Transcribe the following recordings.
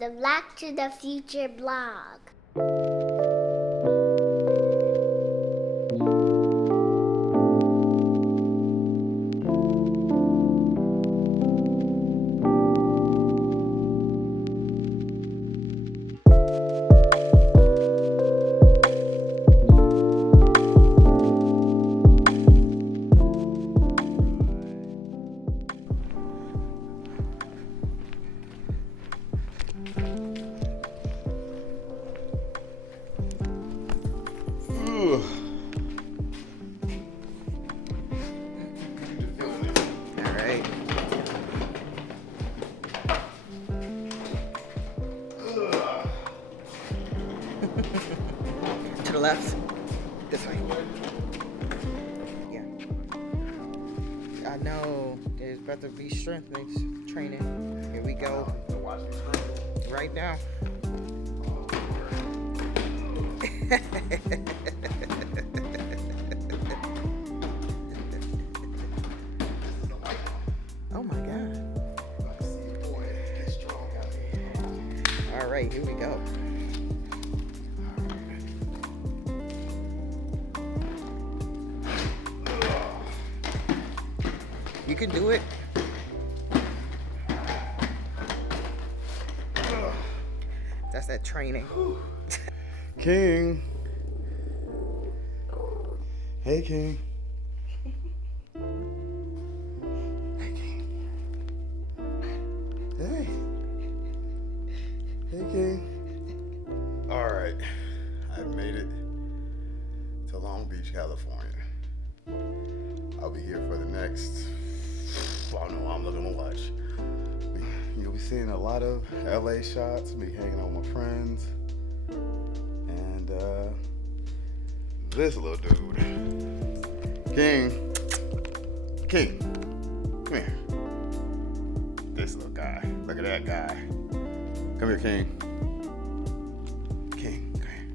The Black to the Future blog. To the left. This way. Yeah. I know. There's about to be strength training. Here we go. Right now. Oh my God. All right, here we go. You can do it. That's that training. King. Hey, King. Hey, King. Hey. Hey, King. All right. I've made it to Long Beach, California. I'll be here for the next, I don't know, I'm looking to watch. You'll be seeing a lot of LA shots, me hanging out with my friends, and this little dude. King, come here. This little guy, look at that guy. Come here, King. King, come here.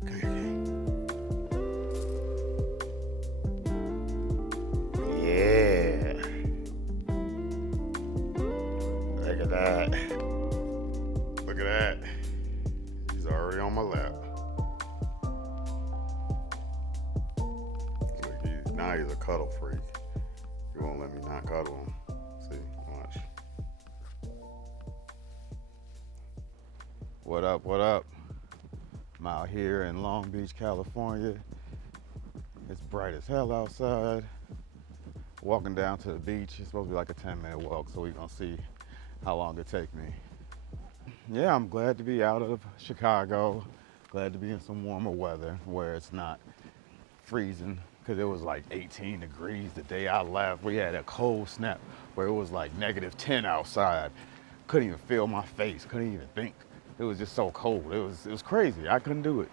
Come here, King. Yeah. Look at that. Look at that. He's already on my lap. Look, now he's a cuddle freak. He won't let me not cuddle him. See, watch. What up, what up? I'm out here in Long Beach, California. It's bright as hell outside. Walking down to the beach. It's supposed to be like a 10-minute walk, so we're gonna see how long it take me. Yeah, I'm glad to be out of Chicago. Glad to be in some warmer weather where it's not freezing, because it was like 18 degrees the day I left. We had a cold snap where it was like -10 outside. Couldn't even feel my face, couldn't even think. It was just so cold. It was crazy. I couldn't do it.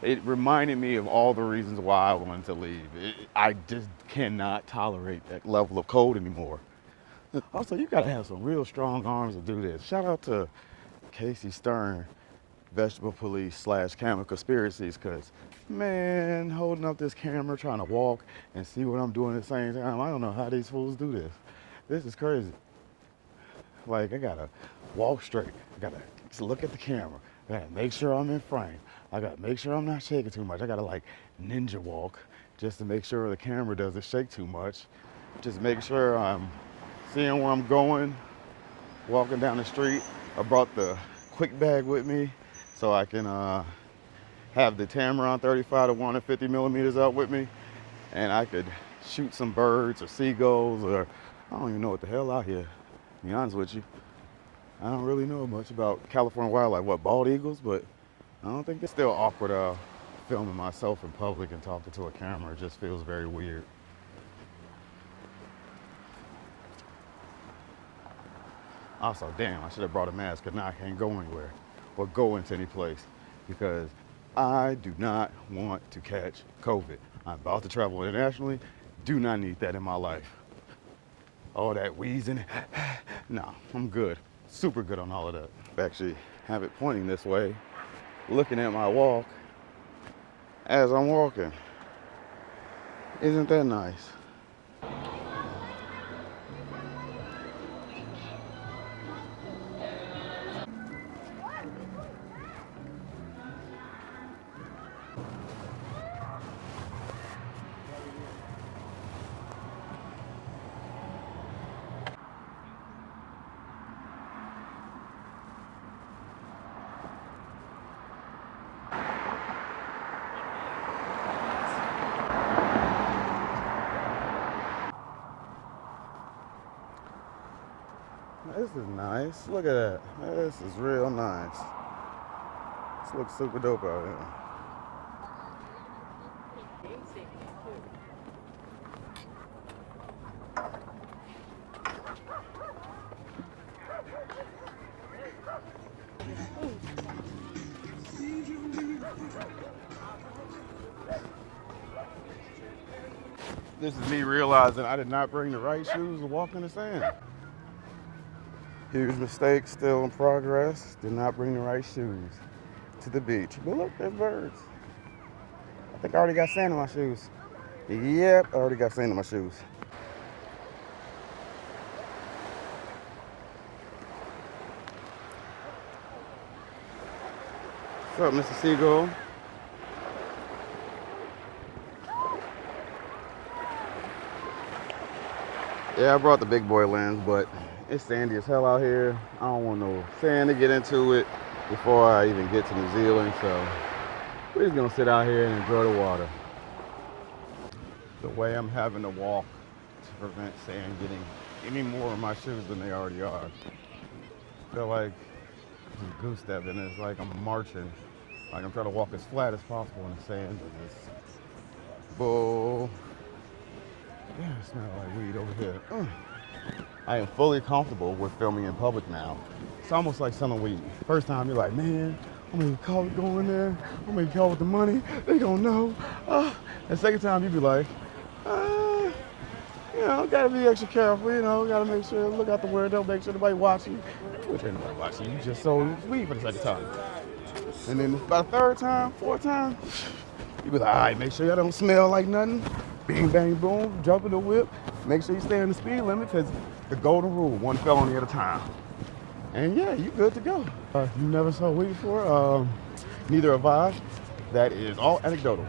It reminded me of all the reasons why I wanted to leave. I just cannot tolerate that level of cold anymore. Also, you gotta have some real strong arms to do this. Shout out to Casey Stern, Vegetable Police / Camera Conspiracies, because, man, holding up this camera, trying to walk and see what I'm doing at the same time, I don't know how these fools do this. This is crazy. Like, I gotta walk straight. I gotta look at the camera. I gotta make sure I'm in frame. I gotta make sure I'm not shaking too much. I gotta like ninja walk just to make sure the camera doesn't shake too much. Just make sure I'm seeing where I'm going, walking down the street. I brought the quick bag with me so I can have the Tamron 35 to 150 millimeters out with me, and I could shoot some birds or seagulls, or I don't even know what the hell out here, to be honest with you. I don't really know much about California wildlife, bald eagles, but I don't think it's still awkward filming myself in public and talking to a camera. It just feels very weird. Also, damn, I should have brought a mask, because now I can't go anywhere or go into any place because I do not want to catch COVID. I'm about to travel internationally. Do not need that in my life. All that wheezing. No, I'm good. Super good on all of that. Actually have it pointing this way, looking at my walk as I'm walking. Isn't that nice? This is nice. Look at that. This is real nice. This looks super dope out here. This is me realizing I did not bring the right shoes to walk in the sand. Huge mistake, still in progress. Did not bring the right shoes to the beach. But look, there's birds. I think I already got sand in my shoes. Yep, I already got sand in my shoes. What's up, Mr. Seagull? Yeah, I brought the big boy lens, but it's sandy as hell out here. I don't want no sand to get into it before I even get to New Zealand, so we're just gonna sit out here and enjoy the water. The way I'm having to walk to prevent sand getting any more in my shoes than they already are. I feel like just goose stepping. It's like I'm marching. Like I'm trying to walk as flat as possible in the sand. And it's bull. Yeah, it smells like weed over here. I am fully comfortable with filming in public now. It's almost like selling weed. First time you're like, man, I'm gonna get caught going there. I'm gonna get caught with the money. They don't know. And second time you be like, you know, gotta be extra careful. You know, gotta make sure, look out the window, make sure nobody watching. Which ain't nobody watching. You just sold weed for the second time. And then by the third time, fourth time, you be like, all right, make sure y'all don't smell like nothing. Bing, bang, boom, jump in the whip. Make sure you stay in the speed limit because the golden rule, one felony at a time. And yeah, you good to go. You never saw weed before? Neither have I. That is all anecdotal.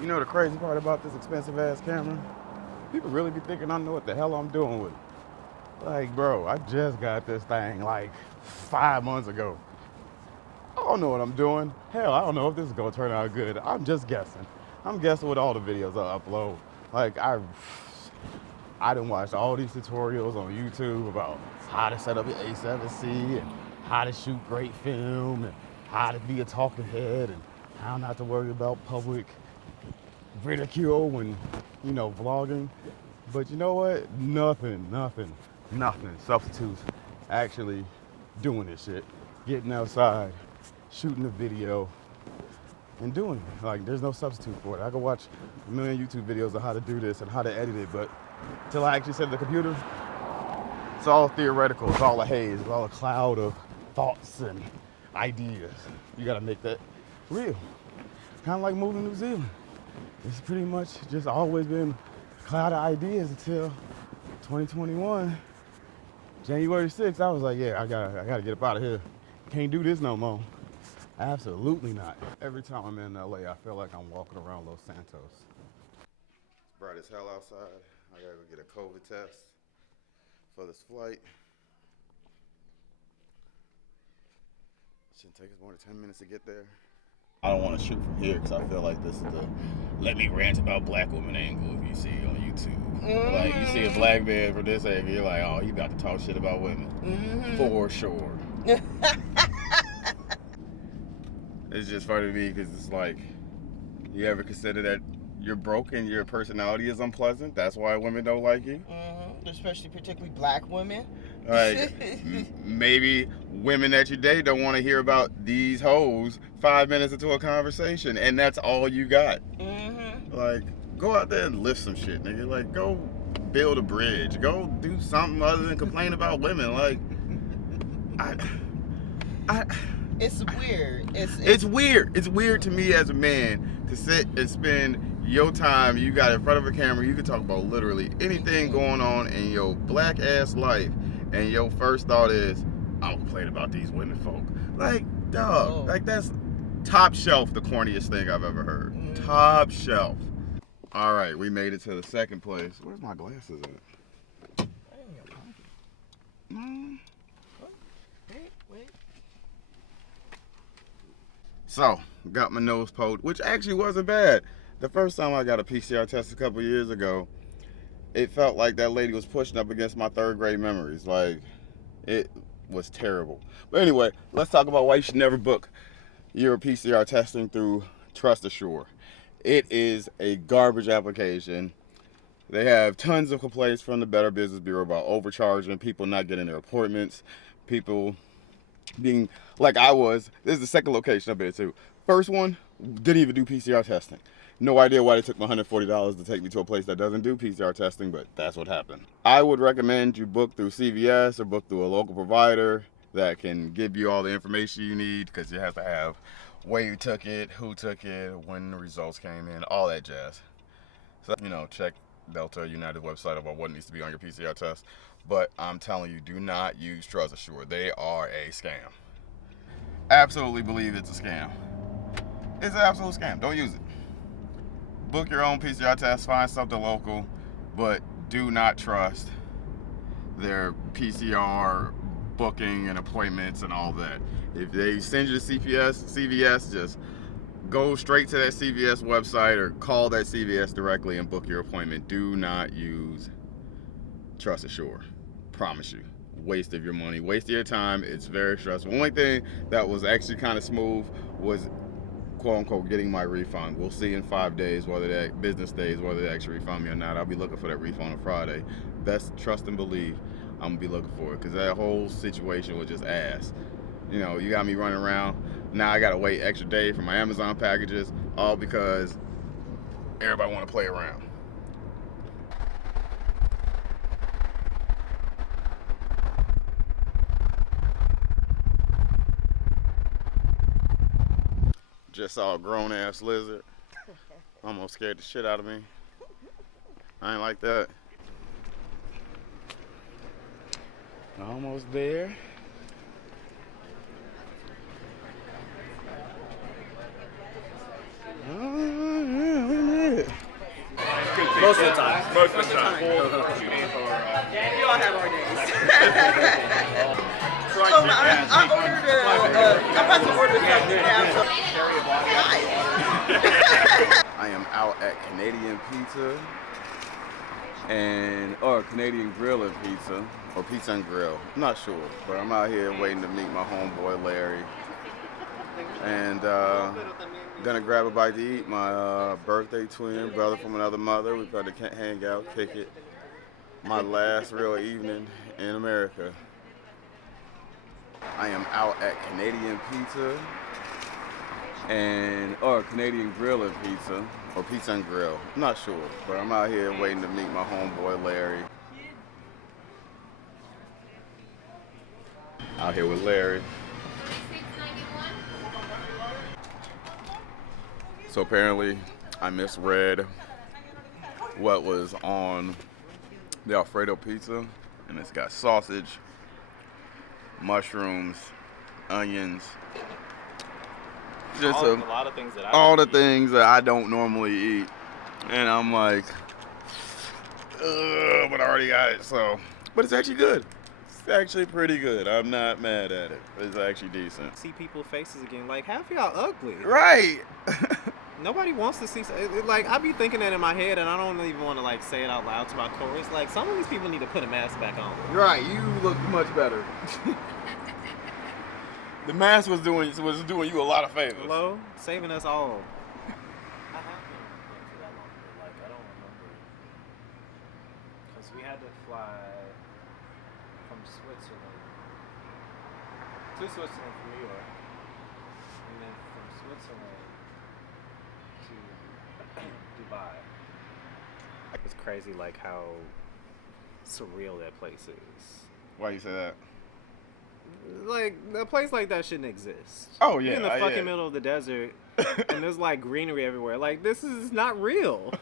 You know the crazy part about this expensive ass camera? People really be thinking I know what the hell I'm doing with it. Like, bro, I just got this thing like 5 months ago. I don't know what I'm doing. Hell, I don't know if this is gonna turn out good. I'm just guessing. I'm guessing with all the videos I upload. Like I done watched all these tutorials on YouTube about how to set up an A7C and how to shoot great film and how to be a talking head and how not to worry about public ridicule when, you know, vlogging. But you know what? Nothing substitutes actually doing this shit. Getting outside, shooting a video, and doing it. Like, there's no substitute for it. I could watch a million YouTube videos on how to do this and how to edit it, but until I actually sit at the computer, it's all theoretical. It's all a haze. It's all a cloud of thoughts and ideas. You gotta make that real. Kind of like moving to New Zealand. It's pretty much just always been a cloud of ideas until 2021. January 6th, I was like, yeah, I gotta get up out of here. Can't do this no more. Absolutely not. Every time I'm in LA, I feel like I'm walking around Los Santos. It's bright as hell outside. I gotta go get a COVID test for this flight. Shouldn't take us more than 10 minutes to get there. I don't want to shoot from here because I feel like this is the let me rant about black women angle if you see on YouTube. Mm-hmm. Like, you see a black man from this angle, you're like, oh, he about to talk shit about women. Mm-hmm. For sure. It's just funny to me because it's like, you ever consider that you're broken, your personality is unpleasant? That's why women don't like you? Mm-hmm. Especially particularly black women. Like, maybe women that you date don't want to hear about these hoes 5 minutes into a conversation, and that's all you got. Mm-hmm. Like, go out there and lift some shit, nigga. Like, go build a bridge. Go do something other than complain about women. Like, it's weird. It's weird. It's weird to me as a man to sit and spend your time you got in front of a camera. You can talk about literally anything going on in your black ass life, and your first thought is, I'm complaining about these women folk. Like, dog, like that's top shelf the corniest thing I've ever heard. Mm. Top shelf. All right, we made it to the second place. Where's my glasses at? Wait. So, got my nose poked, which actually wasn't bad. The first time I got a PCR test a couple years ago, it felt like that lady was pushing up against my third grade memories. Like, it was terrible. But anyway, let's talk about why you should never book your PCR testing through TrustAssure. It is a garbage application. They have tons of complaints from the Better Business Bureau about overcharging, people not getting their appointments, people being like I was. This is the second location I've been to. First one, didn't even do PCR testing. No idea why they took my $140 to take me to a place that doesn't do PCR testing, but that's what happened. I would recommend you book through CVS or book through a local provider that can give you all the information you need, because you have to have where you took it, who took it, when the results came in, all that jazz. So, check Delta United website about what needs to be on your PCR test. But I'm telling you, do not use TrustAssure. They are a scam. Absolutely believe it's a scam. It's an absolute scam. Don't use it. Book your own PCR test, find something local, but do not trust their PCR booking and appointments and all that. If they send you to CVS, just go straight to that CVS website or call that CVS directly and book your appointment. Do not use TrustAssure. Promise you. Waste of your money, waste of your time. It's very stressful. Only thing that was actually kind of smooth was, quote unquote, getting my refund. We'll see in 5 days, whether that business days, whether they actually refund me or not. I'll be looking for that refund on Friday. Best trust and believe I'm gonna be looking for it, because that whole situation was just ass. You got me running around. Now I gotta wait extra day for my Amazon packages, all because everybody want to play around. Just saw a grown ass lizard. Almost scared the shit out of me. I ain't like that. Almost there. Oh, yeah, we made it. Most of the time. Most of the time. We all have our days. So I ordered I'm about to order something now. So. I am out at Canadian Pizza or Canadian Grill and Pizza, or Pizza and Grill. I'm not sure, but I'm out here waiting to meet my homeboy Larry, and gonna grab a bite to eat. My birthday twin brother from another mother. We've got to hang out, kick it. My last real evening in America. I am out at Canadian Pizza or Canadian Grill and Pizza, or Pizza and Grill. I'm not sure, but I'm out here waiting to meet my homeboy Larry. Out here with Larry. So apparently I misread what was on the Alfredo pizza, and it's got sausage, mushrooms, onions, just a lot of things that all the things that I don't normally eat, and I'm like, ugh, but I already got it. So, but it's actually good. It's actually pretty good. I'm not mad at it. It's actually decent. see people's faces again. Like, half of y'all ugly. Right. Nobody wants to see. Like, I be thinking that in my head, and I don't even want to like say it out loud to my chorus. Like, some of these people need to put a mask back on. Right. You look much better. The mask was doing you a lot of favors. Hello, saving us all. I have been for that long, but like I don't remember, because we had to fly from Switzerland to Switzerland from New York, and then from Switzerland to Dubai. It's crazy, like how surreal that place is. Why you say that? Like, a place like that shouldn't exist. Oh, yeah, You're in the fucking yeah. middle of the desert, and there's like greenery everywhere. Like, this is not real.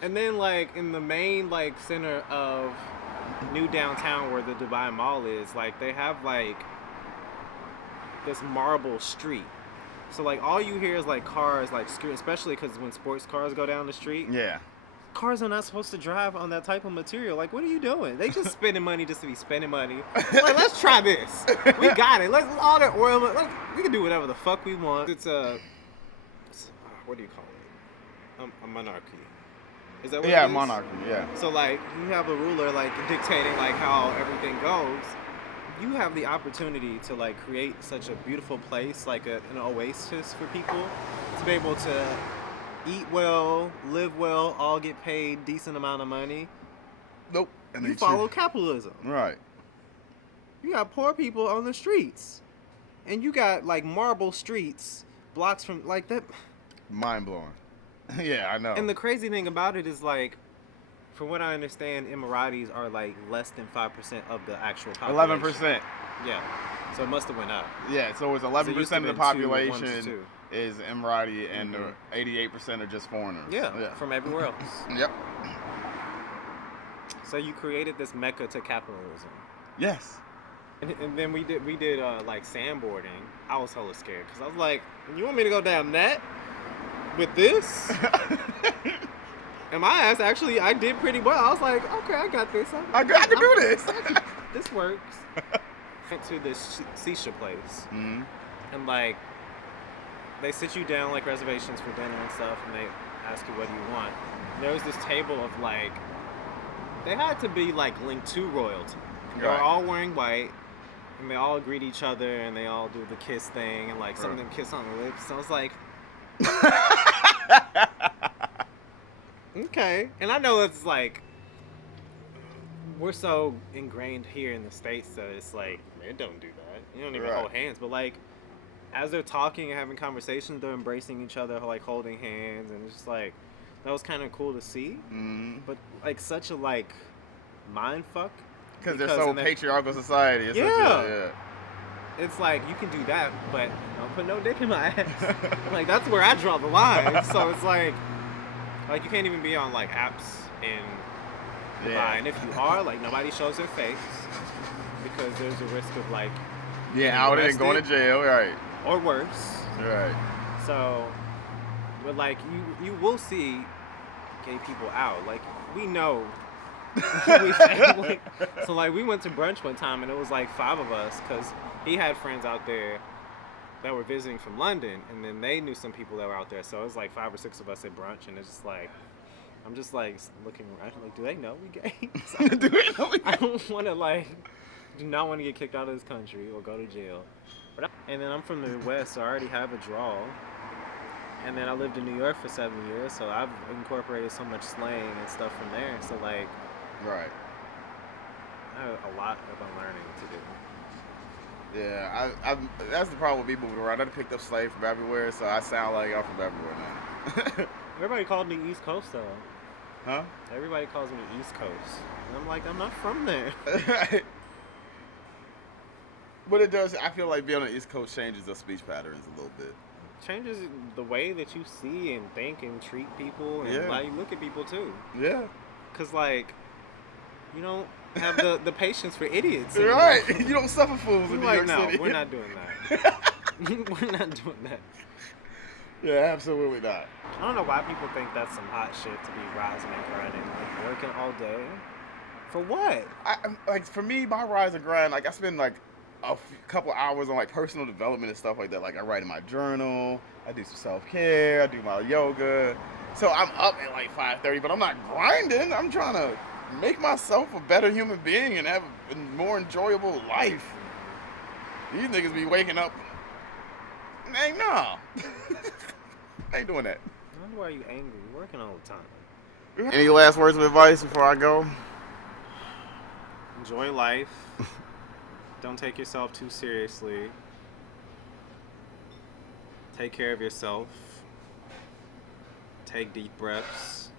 And then, like, in the main like center of new downtown where the Dubai Mall is, like, they have like this marble street. So like all you hear is like cars like screaming, especially because when sports cars go down the street. Yeah. Cars are not supposed to drive on that type of material. Like, what are you doing? They just spending money just to be spending money. Like, let's try this. We got it. Let's all that oil. We can do whatever the fuck we want. It's what do you call it? A monarchy. Is that what Yeah, it is? monarchy. Yeah. So like you have a ruler like dictating like how everything goes. You have the opportunity to like create such a beautiful place, like an oasis for people to be able to eat well, live well, all get paid decent amount of money. Nope. And You follow capitalism. Right. You got poor people on the streets, and you got like marble streets, blocks from like that. Mind blowing. Yeah, I know. And the crazy thing about it is like, from what I understand, Emiratis are like less than 5% of the actual population. 11%. Yeah. So it must have went up. Yeah, so it's 11% of the population is Emirati, and the 88% are just foreigners. Yeah, from everywhere else. Yep. So you created this mecca to capitalism. Yes. And then we did like sandboarding. I was hella scared because I was like, you want me to go down that with this? And my ass actually, I did pretty well. I was like, okay, I got this. I can do this. This works. Went to this shisha place, Mm-hmm. and like they sit you down like reservations for dinner and stuff, and they ask you what do you want. And there was this table of like, they had to be like linked to royalty. They were all wearing white, and they all greet each other, and they all do the kiss thing, and like some of them kiss on the lips. So I was like, okay. And I know it's like, we're so ingrained here in the States that it's like, man, don't do that. You don't even hold hands. But like, as they're talking and having conversations, they're embracing each other, like holding hands, and it's just like, that was kind of cool to see. Mm-hmm. But like such a like mind fuck. Because they're so patriarchal society. It's It's like, you can do that, but don't put no dick in my ass. Like, that's where I draw the line. So it's like you can't even be on like apps in Dubai. And if you are, like, nobody shows their face because there's a risk of like out and going to jail, right? Or worse. Right. So, but like you will see gay people out. Like, we know. So like we went to brunch one time and it was like 5 of us because he had friends out there that were visiting from London, and then they knew some people that were out there, so it was like 5 or 6 of us at brunch, and it's just like, I'm just like looking around like, do they know we gay? So Do they know we gay? I don't want to like, do not want to get kicked out of this country or go to jail. And then I'm from the Midwest, so I already have a draw. And then I lived in New York for 7 years, so I've incorporated so much slang and stuff from there. So like, right. I have a lot of unlearning to do. Yeah, that's the problem with me moving around. I picked up slang from everywhere, so I sound like I'm from everywhere now. Everybody called me East Coast though. Huh? Everybody calls me East Coast. And I'm like, I'm not from there. But it does, I feel like being on the East Coast changes the speech patterns a little bit. Changes the way that you see and think and treat people and how you look at people too. Yeah. Cause like, you don't have the patience for idiots. Right. You don't suffer fools in New York City. No, we're not doing that. We're not doing that. Yeah, absolutely not. I don't know why people think that's some hot shit to be rising and grinding, like working all day. For what? Like for me, my rise and grind, like I spend like a couple hours on like personal development and stuff like that. Like I write in my journal, I do some self-care, I do my yoga. So I'm up at like 5:30, but I'm not grinding. I'm trying to make myself a better human being and have a more enjoyable life. These niggas be waking up. Hey, no. I ain't doing that. I wonder why you angry. You're working all the time. Any last words of advice before I go? Enjoy life. Don't take yourself too seriously. Take care of yourself. Take deep breaths.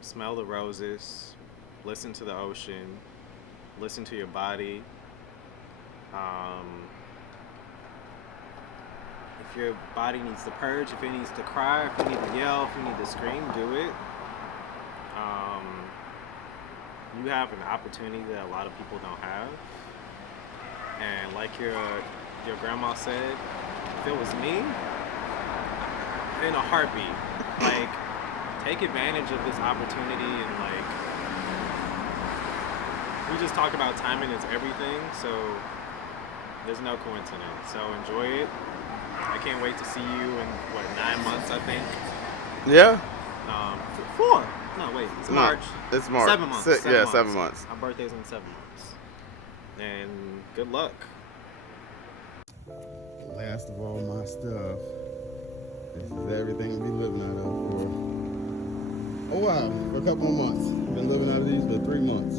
Smell the roses. Listen to the ocean. Listen to your body. If your body needs to purge, if it needs to cry, if you need to yell, if you need to scream, do it. You have an opportunity that a lot of people don't have. And like your grandma said, if it was me, in a heartbeat, like, take advantage of this opportunity. And like, we just talk about timing is everything, so there's no coincidence. So enjoy it. I can't wait to see you in 9 months, I think. Yeah. 4. No, wait. It's No, March. it's March. 7 months. 7 months. My birthday's in 7 months. And good luck. Last of all my stuff. This is everything we'll be living out of for a while, for a couple of months. We've been living out of these for 3 months.